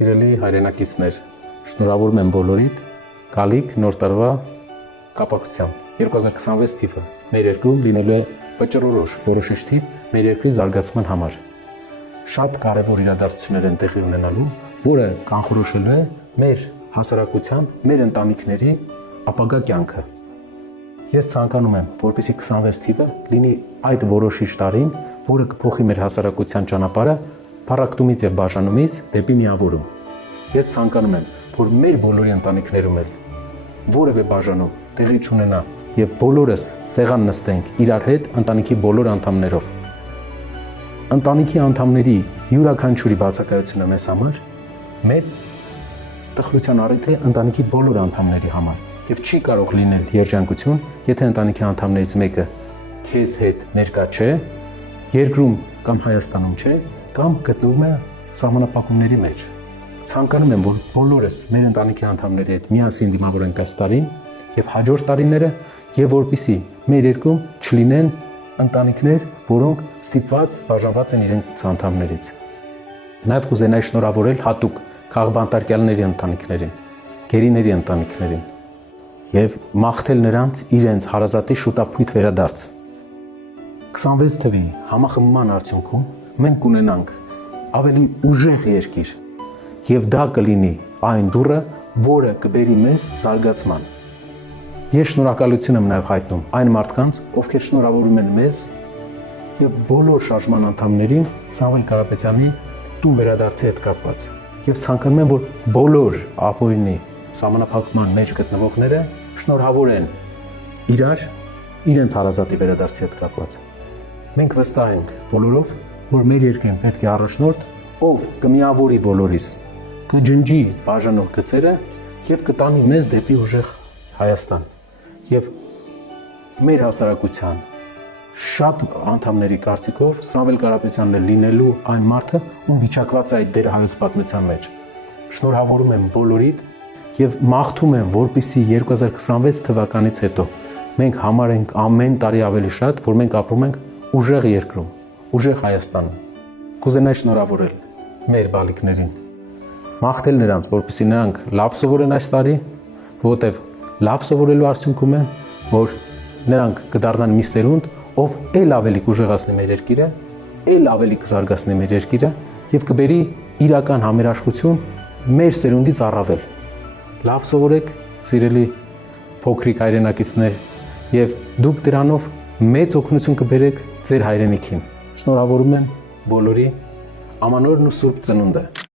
Սիրելի հայրենակիցներ, շնորհավորում եմ բոլորիդ գալիք նոր տարվա կապակցությամբ։ 2026 թիվը մեր երկրում լինելու է վճռորոշ որոշիչ թիվ մեր երկրի զարգացման համար։ Շատ կարևոր իրադարձություններ են տեղի ունենալու, որը կանխորոշելու է մեր հասարակության, մեր ընտանիքների ապագա կյանքը։ Ես ցանկանում եմ, որպեսզի 26 թիվը լինի այդ որոշիչ տարին, որը կփոխի մեր հասարակության ճանապարհը փառակտումից եւ բաժանումից դեպի միավորում։ Ես ցանկանում եմ, որ մեր բոլորի ընտանիքներում էլ որևէ բաժանում տեղի չունենա եւ բոլորս սեղան նստենք իրար հետ ընտանիքի բոլոր անդամներով։ Ընտանիքի անդամների յուրաքանչյուրի բացակայությունը մեզ համար մեծ տխրության առիթ է ընտանիքի բոլոր անդամների համար եւ չի կարող լինել երջանկություն, եթե ընտանիքի անդամներից մեկը քեզ հետ ներկա չէ, երկրում կամ Հայաստանում չէ, կամ գտնվում է սահմանափակումների մեջ։ Ցանկանում եմ, որ բոլորս մեր ընտանիքի անդամների հետ միասին դիմավորենք այս տարին եւ հաջորդ տարիները, եւ որպեսզի մեր երկրում չլինեն ընտանիքներ, որոնք ստիպված բաժանված են իրենց անդամներից։ Նաեւ կուզենայի շնորհավորել հատուկ քաղբանտարկյալների ընտանիքներին, գերիների ընտանիքներին եւ մաղթել նրանց իրենց հարազատի շուտապույտ վերադարձ։ 26 թվի համախմբման արդյունքում մենք կունենանք ավելի ուժեղ երկիր եւ դա կլինի այն դուռը, որը կբերի մեզ զարգացման։ Ես շնորհակալություն եմ նաեւ հայտնում այն մարդկանց, ովքեր շնորհավորում են մեզ եւ բոլոր շարժման անդամներին Սամվել Կարապետյանի տուն վերադարձի հետ կապված։ Եվ ցանկանում եմ, որ բոլոր ապօրինի սահմանափակման մեջ գտնվողները շնորհավորեն իրենց հարազատի վերադարձի հետ կապված։ Մենք վստահ ենք բոլորով, որ մեր երկրին պետք է առաջնորդ, ով կմիավորի բոլորիս, կջնջի բաժանող գծերը եւ կտանի մեզ դեպի ուժեղ Հայաստան։ Եվ մեր հասարակության շատ անդամների կարծիքով Սամվել Կարապետյանն է լինելու այն մարդը, ում վիճակված է այդ դերը հայոց պատմության մեջ։ Շնորհավորում եմ բոլորիդ եւ մաղթում եմ, որպեսզի 2026 թվականից հետո մենք համարենք ամեն տարի ավելի շատ, որ մենք ապրում ենք ուժեղ երկրում, ուժեղ Հայաստանում։ Կուզենայի շնորհավորել մեր բալիկներին, մաղթել նրանց, որպեսզի նրանք լավ սովորեն այս տարի, որովհետև լավ սովորելու արդյունքում է, որ նրանք կդառնան մի սերունդ, ով ել ավելի կուժեղացնի մեր երկիրը, ել ավելի կզարգացնի մեր երկիրը եւ կբերի իրական համերաշխություն մեր սերունդից առավել։ Լավ սովորեք, սիրելի փոքրիկ հայրենակիցներ, եւ դուք դրանով մեծ օգնություն կբերեք ձեր հայրենիքին։ Շնորհավորում եմ բոլորի ամանորն ու սուրբ ծնունդը։